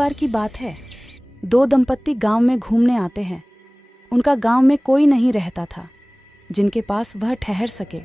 बार की बात है, दो दंपत्ति गांव में घूमने आते हैं। उनका गांव में कोई नहीं रहता था जिनके पास वह ठहर सके,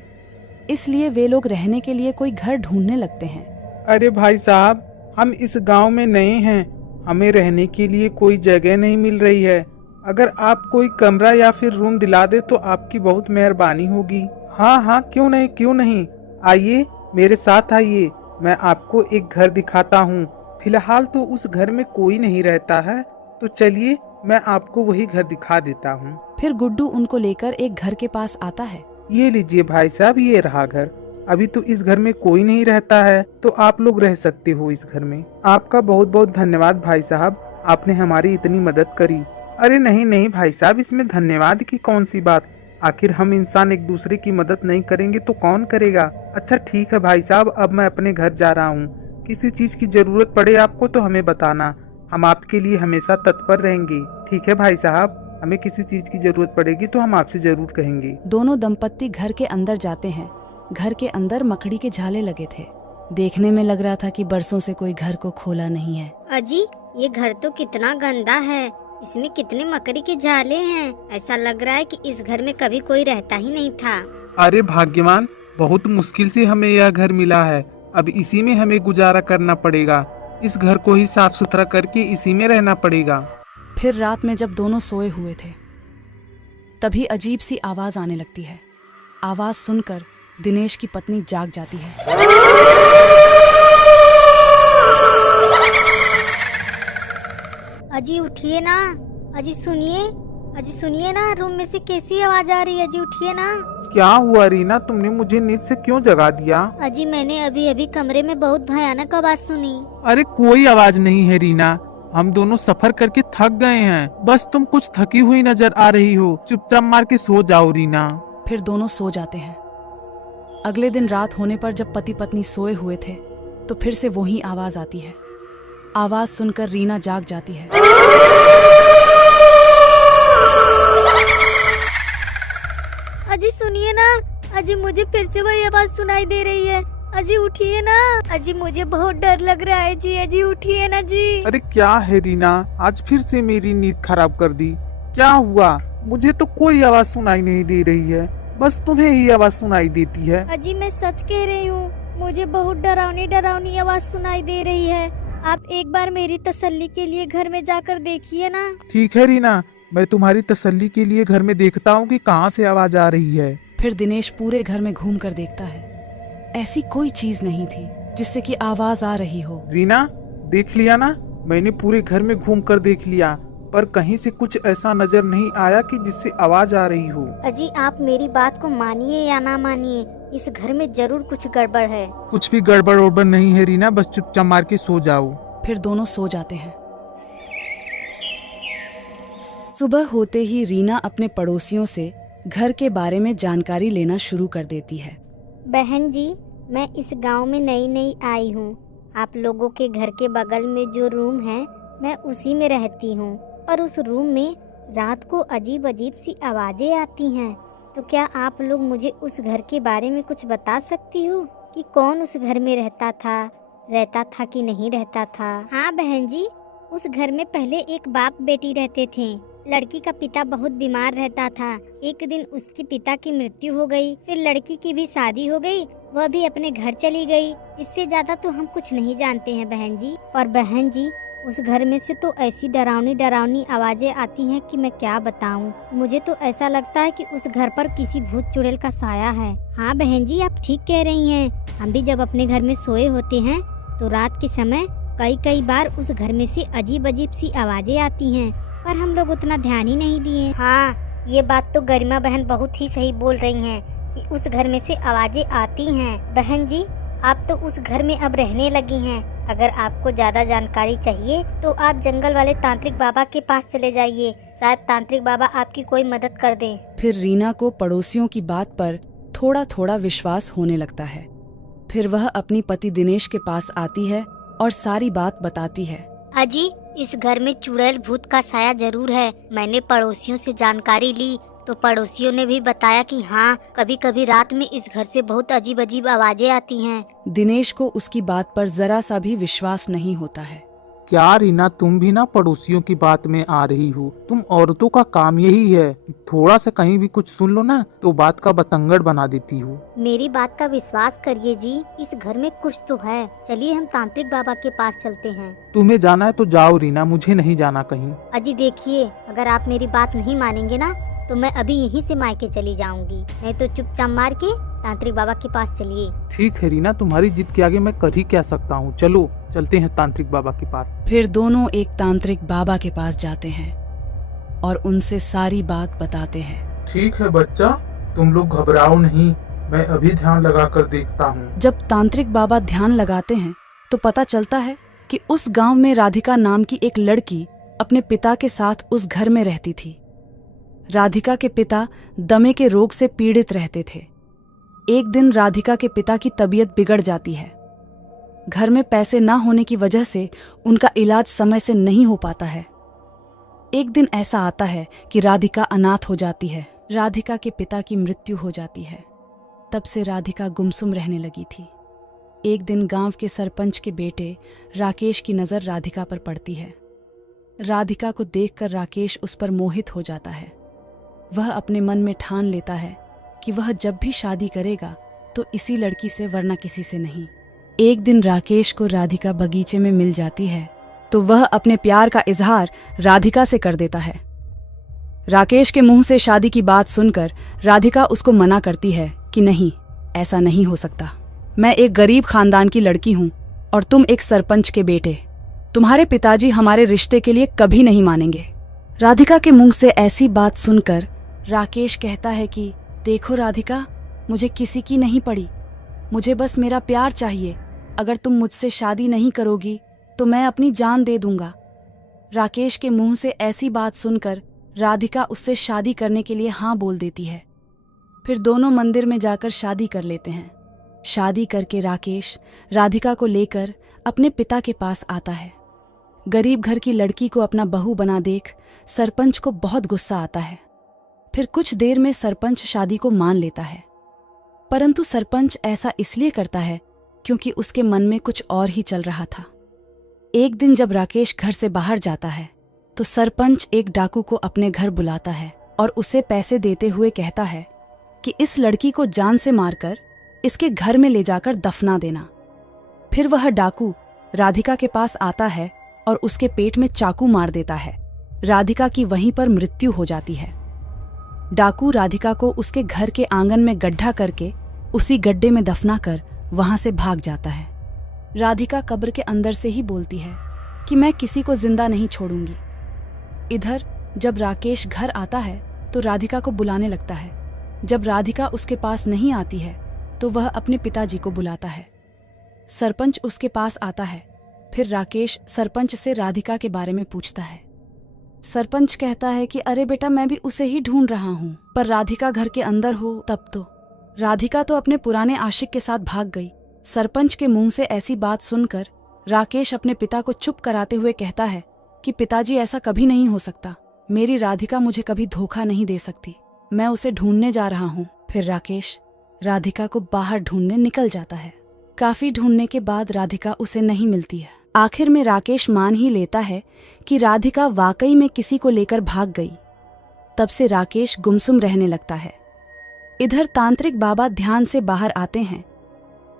इसलिए वे लोग रहने के लिए कोई घर ढूंढने लगते हैं। अरे भाई साहब, हम इस गांव में नए हैं, हमें रहने के लिए कोई जगह नहीं मिल रही है। अगर आप कोई कमरा या फिर रूम दिला दे तो आपकी बहुत मेहरबानी होगी। हाँ हाँ, क्यों नहीं, आइए मेरे साथ आइए, मैं आपको एक घर दिखाता हूँ। फिलहाल तो उस घर में कोई नहीं रहता है, तो चलिए मैं आपको वही घर दिखा देता हूँ। फिर गुड्डू उनको लेकर एक घर के पास आता है। ये लीजिए भाई साहब, ये रहा घर। अभी तो इस घर में कोई नहीं रहता है, तो आप लोग रह सकते हो इस घर में। आपका बहुत बहुत धन्यवाद भाई साहब, आपने हमारी इतनी मदद करी। अरे नहीं भाई साहब, इसमें धन्यवाद की कौन सी बात, आखिर हम इंसान एक दूसरे की मदद नहीं करेंगे तो कौन करेगा। अच्छा ठीक है भाई साहब, अब मैं अपने घर जा रहा हूँ। किसी चीज की जरूरत पड़े आपको तो हमें बताना, हम आपके लिए हमेशा तत्पर रहेंगे। ठीक है भाई साहब, हमें किसी चीज की जरूरत पड़ेगी तो हम आपसे जरूर कहेंगे। दोनों दंपत्ति घर के अंदर जाते हैं। घर के अंदर मकड़ी के झाले लगे थे। देखने में लग रहा था कि बरसों से कोई घर को खोला नहीं है। अजी, ये घर तो कितना गंदा है, इसमें कितने मकड़ी के जाले हैं। ऐसा लग रहा है कि इस घर में कभी कोई रहता ही नहीं था। अरे भाग्यवान, बहुत मुश्किल से हमें यह घर मिला है, अब इसी में हमें गुजारा करना पड़ेगा। इस घर को ही साफ सुथरा करके इसी में रहना पड़ेगा। फिर रात में जब दोनों सोए हुए थे, तभी अजीब सी आवाज आने लगती है। आवाज सुनकर दिनेश की पत्नी जाग जाती है। अजी उठिए ना, अजी सुनिए ना, रूम में से कैसी आवाज आ रही है। अजी उठिए ना। क्या हुआ रीना, तुमने मुझे नींद से क्यों जगा दिया? अजी मैंने अभी अभी कमरे में बहुत भयानक आवाज सुनी। अरे कोई आवाज नहीं है रीना, हम दोनों सफर करके थक गए हैं, बस तुम कुछ थकी हुई नजर आ रही हो। चुपचाप मार के सो जाओ रीना। फिर दोनों सो जाते हैं। अगले दिन रात होने पर जब पति पत्नी सोए हुए थे तो फिर से वही आवाज आती है। आवाज सुनकर रीना जाग जाती है। अजी सुनिए ना, अजी मुझे फिर से वही आवाज सुनाई दे रही है। अजी उठिए ना, अजी मुझे बहुत डर लग रहा है जी। अजी उठिए ना जी। अरे क्या है रीना, आज फिर से मेरी नींद खराब कर दी। क्या हुआ? मुझे तो कोई आवाज सुनाई नहीं दे रही है, बस तुम्हें ही आवाज सुनाई देती है। अजी मैं सच कह रही हूँ, मुझे बहुत डरावनी आवाज सुनाई दे रही है। आप एक बार मेरी तसल्ली के लिए घर में जाकर देखिए ना। ठीक है रीना, मैं तुम्हारी तसल्ली के लिए घर में देखता हूँ कि कहाँ से आवाज आ रही है। फिर दिनेश पूरे घर में घूम कर देखता है। ऐसी कोई चीज नहीं थी जिससे कि आवाज आ रही हो। रीना देख लिया ना, मैंने पूरे घर में घूम कर देख लिया, पर कहीं से कुछ ऐसा नजर नहीं आया कि जिससे आवाज आ रही हो। अजी आप मेरी बात को मानिए या ना मानिए, इस घर में जरूर कुछ गड़बड़ है। कुछ भी गड़बड़ उड़बड़ नहीं है रीना, बस चुपचाप मार के सो जाओ। फिर दोनों सो जाते हैं। सुबह होते ही रीना अपने पड़ोसियों से घर के बारे में जानकारी लेना शुरू कर देती है। बहन जी, मैं इस गांव में नई आई हूँ। आप लोगों के घर के बगल में जो रूम है, मैं उसी में रहती हूँ, और उस रूम में रात को अजीब सी आवाजें आती हैं। तो क्या आप लोग मुझे उस घर के बारे में कुछ बता सकती हो कि कौन उस घर में रहता था कि नहीं रहता था? हाँ बहन जी, उस घर में पहले एक बाप बेटी रहते थे। लड़की का पिता बहुत बीमार रहता था। एक दिन उसके पिता की मृत्यु हो गई, फिर लड़की की भी शादी हो गई, वह भी अपने घर चली गई। इससे ज्यादा तो हम कुछ नहीं जानते हैं बहन जी। और बहन जी, उस घर में से तो ऐसी डरावनी आवाजें आती हैं कि मैं क्या बताऊं। मुझे तो ऐसा लगता है कि उस घर पर किसी भूत चुड़ैल का साया है। हाँ बहन जी, आप ठीक कह रही हैं। हम भी जब अपने घर में सोए होते हैं तो रात के समय कई बार उस घर में से अजीब सी आवाजें आती हैं, पर हम लोग उतना ध्यान ही नहीं दिए। हाँ, ये बात तो गरिमा बहन बहुत ही सही बोल रही हैं कि उस घर में से आवाजें आती हैं। बहन जी, आप तो उस घर में अब रहने लगी हैं। अगर आपको ज्यादा जानकारी चाहिए तो आप जंगल वाले तांत्रिक बाबा के पास चले जाइए, शायद तांत्रिक बाबा आपकी कोई मदद कर दे। फिर रीना को पड़ोसियों की बात पर थोड़ा विश्वास होने लगता है। फिर वह अपनी पति दिनेश के पास आती है और सारी बात बताती है। अजी, इस घर में चुड़ैल भूत का साया जरूर है। मैंने पड़ोसियों से जानकारी ली तो पड़ोसियों ने भी बताया कि हाँ, कभी रात में इस घर से बहुत अजीब आवाजें आती हैं। दिनेश को उसकी बात पर जरा सा भी विश्वास नहीं होता है। क्या रीना, तुम भी ना पड़ोसियों की बात में आ रही हो? तुम औरतों का काम यही है, थोड़ा सा कहीं भी कुछ सुन लो ना तो बात का बतंगड़ बना देती हो। मेरी बात का विश्वास करिए जी, इस घर में कुछ तो है। चलिए हम तांत्रिक बाबा के पास चलते हैं। तुम्हें जाना है तो जाओ रीना, मुझे नहीं जाना कहीं। अजी देखिए, अगर आप मेरी बात नहीं मानेंगे ना तो मैं अभी यहीं से मायके चली जाऊंगी, नहीं तो चुपचाप मार के तांत्रिक बाबा के पास चलिए। ठीक है रीना, तुम्हारी जिद के आगे मैं कर ही क्या सकता हूँ। चलो चलते हैं तांत्रिक बाबा के पास। फिर दोनों एक तांत्रिक बाबा के पास जाते हैं और उनसे सारी बात बताते हैं। ठीक है बच्चा, तुम लोग घबराओ नहीं, मैं अभी ध्यान लगा कर देखता हूँ। जब तांत्रिक बाबा ध्यान लगाते हैं तो पता चलता है कि उस गांव में राधिका नाम की एक लड़की अपने पिता के साथ उस घर में रहती थी। राधिका के पिता दमे के रोग से पीड़ित रहते थे। एक दिन राधिका के पिता की तबीयत बिगड़ जाती है। घर में पैसे न होने की वजह से उनका इलाज समय से नहीं हो पाता है। एक दिन ऐसा आता है कि राधिका अनाथ हो जाती है। राधिका के पिता की मृत्यु हो जाती है। तब से राधिका गुमसुम रहने लगी थी। एक दिन गांव के सरपंच के बेटे राकेश की नज़र राधिका पर पड़ती है। राधिका को देखकर राकेश उस पर मोहित हो जाता है। वह अपने मन में ठान लेता है कि वह जब भी शादी करेगा तो इसी लड़की से वरना किसी से नहीं। एक दिन राकेश को राधिका बगीचे में मिल जाती है तो वह अपने प्यार का इजहार राधिका से कर देता है। राकेश के मुंह से शादी की बात सुनकर राधिका उसको मना करती है कि नहीं, ऐसा नहीं हो सकता। मैं एक गरीब खानदान की लड़की हूं और तुम एक सरपंच के बेटे। तुम्हारे पिताजी हमारे रिश्ते के लिए कभी नहीं मानेंगे। राधिका के मुंह से ऐसी बात सुनकर राकेश कहता है कि देखो राधिका, मुझे किसी की नहीं पड़ी, मुझे बस मेरा प्यार चाहिए। अगर तुम मुझसे शादी नहीं करोगी तो मैं अपनी जान दे दूंगा। राकेश के मुंह से ऐसी बात सुनकर राधिका उससे शादी करने के लिए हाँ बोल देती है। फिर दोनों मंदिर में जाकर शादी कर लेते हैं। शादी करके राकेश राधिका को लेकर अपने पिता के पास आता है। गरीब घर की लड़की को अपना बहू बना देख सरपंच को बहुत गुस्सा आता है। फिर कुछ देर में सरपंच शादी को मान लेता है, परंतु सरपंच ऐसा इसलिए करता है क्योंकि उसके मन में कुछ और ही चल रहा था। एक दिन जब राकेश घर से बाहर जाता है तो सरपंच एक डाकू को अपने घर बुलाता है और उसे पैसे देते हुए कहता है कि इस लड़की को जान से मारकर इसके घर में ले जाकर दफना देना। फिर वह डाकू राधिका के पास आता है और उसके पेट में चाकू मार देता है। राधिका की वहीं पर मृत्यु हो जाती है। डाकू राधिका को उसके घर के आंगन में गड्ढा करके उसी गड्ढे में दफना कर वहां से भाग जाता है। राधिका कब्र के अंदर से ही बोलती है कि मैं किसी को जिंदा नहीं छोड़ूंगी। इधर जब राकेश घर आता है तो राधिका को बुलाने लगता है। जब राधिका उसके पास नहीं आती है तो वह अपने पिताजी को बुलाता है। सरपंच उसके पास आता है। फिर राकेश सरपंच से राधिका के बारे में पूछता है। सरपंच कहता है कि अरे बेटा, मैं भी उसे ही ढूंढ रहा हूँ, पर राधिका घर के अंदर हो तब तो। राधिका तो अपने पुराने आशिक के साथ भाग गई। सरपंच के मुंह से ऐसी बात सुनकर राकेश अपने पिता को चुप कराते हुए कहता है कि पिताजी, ऐसा कभी नहीं हो सकता। मेरी राधिका मुझे कभी धोखा नहीं दे सकती। मैं उसे ढूंढने जा रहा हूँ। फिर राकेश राधिका को बाहर ढूंढने निकल जाता है। काफी ढूंढने के बाद राधिका उसे नहीं मिलती है। आखिर में राकेश मान ही लेता है कि राधिका वाकई में किसी को लेकर भाग गई। तब से राकेश गुमसुम रहने लगता है। इधर तांत्रिक बाबा ध्यान से बाहर आते हैं।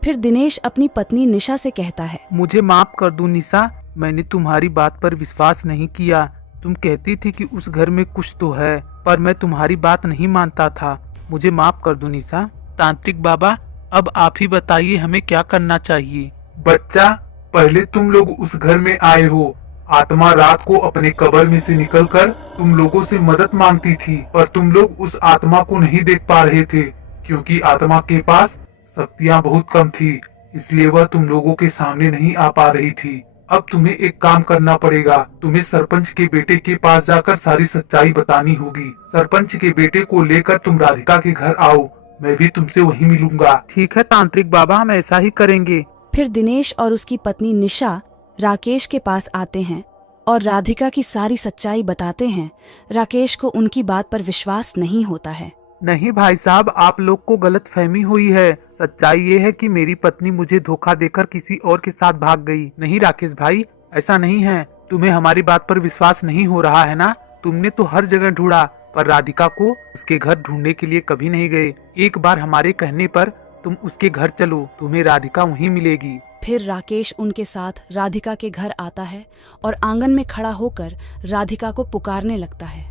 फिर दिनेश अपनी पत्नी निशा से कहता है, मुझे माफ कर दो निशा, मैंने तुम्हारी बात पर विश्वास नहीं किया। तुम कहती थी कि उस घर में कुछ तो है, पर मैं तुम्हारी बात नहीं मानता था। मुझे माफ कर दो निशा। तांत्रिक बाबा, अब आप ही बताइए हमें क्या करना चाहिए। बच्चा, पहले तुम लोग उस घर में आए हो। आत्मा रात को अपने कब्र में से निकलकर तुम लोगों से मदद मांगती थी, पर तुम लोग उस आत्मा को नहीं देख पा रहे थे क्योंकि आत्मा के पास शक्तियाँ बहुत कम थी, इसलिए वह तुम लोगों के सामने नहीं आ पा रही थी। अब तुम्हें एक काम करना पड़ेगा। तुम्हें सरपंच के बेटे के पास जाकर सारी सच्चाई बतानी होगी। सरपंच के बेटे को लेकर तुम राधिका के घर आओ, मैं भी तुमसे वहीं मिलूंगा। ठीक है तांत्रिक बाबा, हम ऐसा ही करेंगे। फिर दिनेश और उसकी पत्नी निशा राकेश के पास आते हैं और राधिका की सारी सच्चाई बताते हैं। राकेश को उनकी बात पर विश्वास नहीं होता है। नहीं भाई साहब, आप लोग को गलत फहमी हुई है। सच्चाई ये है कि मेरी पत्नी मुझे धोखा देकर किसी और के साथ भाग गई। नहीं राकेश भाई, ऐसा नहीं है, तुम्हें हमारी बात पर विश्वास नहीं हो रहा है ना? तुमने तो हर जगह ढूंढा पर राधिका को उसके घर ढूंढने के लिए कभी नहीं गए। एक बार हमारे कहने पर तुम उसके घर चलो, तुम्हें राधिका वहीं मिलेगी। फिर राकेश उनके साथ राधिका के घर आता है और आंगन में खड़ा होकर राधिका को पुकारने लगता है।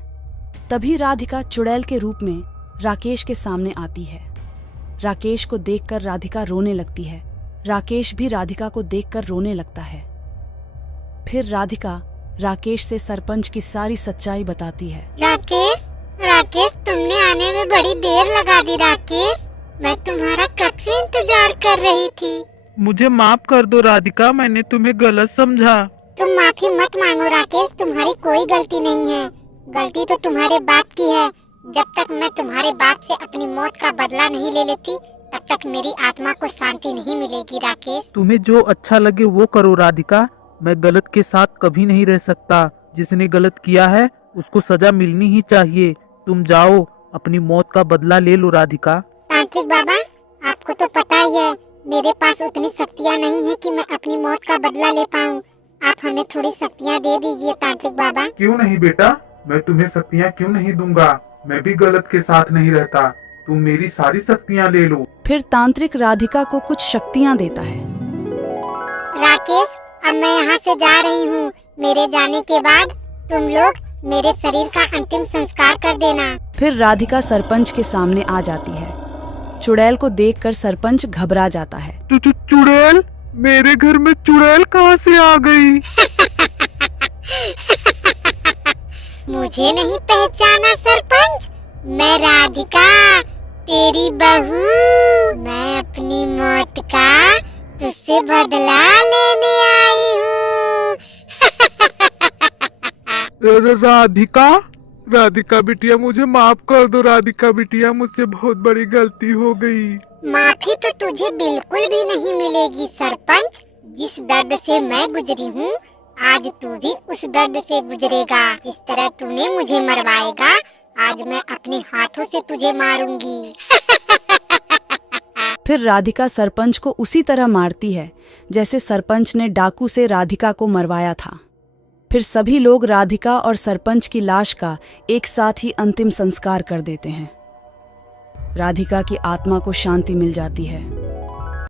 तभी राधिका चुड़ैल के रूप में राकेश के सामने आती है। राकेश को देखकर राधिका रोने लगती है। राकेश भी राधिका को देखकर रोने लगता है। फिर राधिका राकेश से सरपंच की सारी सच्चाई बताती है। राकेश तुमने आने में बड़ी देर लगा दी। राकेश, मैं तुम्हारा कब से इंतजार कर रही थी। मुझे माफ कर दो राधिका, मैंने तुम्हें गलत समझा। तुम माफी मत मांगो राकेश, तुम्हारी कोई गलती नहीं है। गलती तो तुम्हारे बाप की है। जब तक मैं तुम्हारे बाप से अपनी मौत का बदला नहीं ले लेती, तब तक मेरी आत्मा को शांति नहीं मिलेगी। राकेश, तुम्हें जो अच्छा लगे वो करो राधिका, मैं गलत के साथ कभी नहीं रह सकता। जिसने गलत किया है उसको सजा मिलनी ही चाहिए। तुम जाओ, अपनी मौत का बदला ले लो राधिका। तांत्रिक बाबा, आपको तो पता ही है मेरे पास उतनी शक्तियाँ नहीं है कि मैं अपनी मौत का बदला ले पाऊँ। आप हमें थोड़ी शक्तियाँ दे दीजिए तांत्रिक बाबा। क्यों नहीं बेटा, मैं तुम्हें शक्तियाँ क्यों नहीं दूंगा। मैं भी गलत के साथ नहीं रहता। तुम मेरी सारी शक्तियाँ ले लो। फिर तांत्रिक राधिका को कुछ शक्तियाँ देता है। राकेश, अब मैं यहाँ से जा रही हूँ। मेरे जाने के बाद तुम लोग मेरे शरीर का अंतिम संस्कार कर देना। फिर राधिका सरपंच के सामने आ जाती है। चुड़ैल को देखकर सरपंच घबरा जाता है। चुड़ैल? मेरे घर में चुड़ैल कहाँ से आ गई? मुझे नहीं पहचाना सरपंच? मैं राधिका, तेरी बहू। मैं अपनी मौत का तुझसे बदला लेने आई हूँ। राधिका बिटिया, मुझे माफ कर दो। राधिका बिटिया, मुझसे बहुत बड़ी गलती हो गई। माफी तो तुझे बिल्कुल भी नहीं मिलेगी सरपंच। जिस दर्द से मैं गुजरी हूँ, आज तू भी उस दर्द से गुजरेगा। जिस तरह तूने मुझे मरवाएगा, आज मैं अपने हाथों से तुझे मारूंगी। फिर राधिका सरपंच को उसी तरह मारती है जैसे सरपंच ने डाकू से राधिका को मरवाया था। फिर सभी लोग राधिका और सरपंच की लाश का एक साथ ही अंतिम संस्कार कर देते हैं। राधिका की आत्मा को शांति मिल जाती है।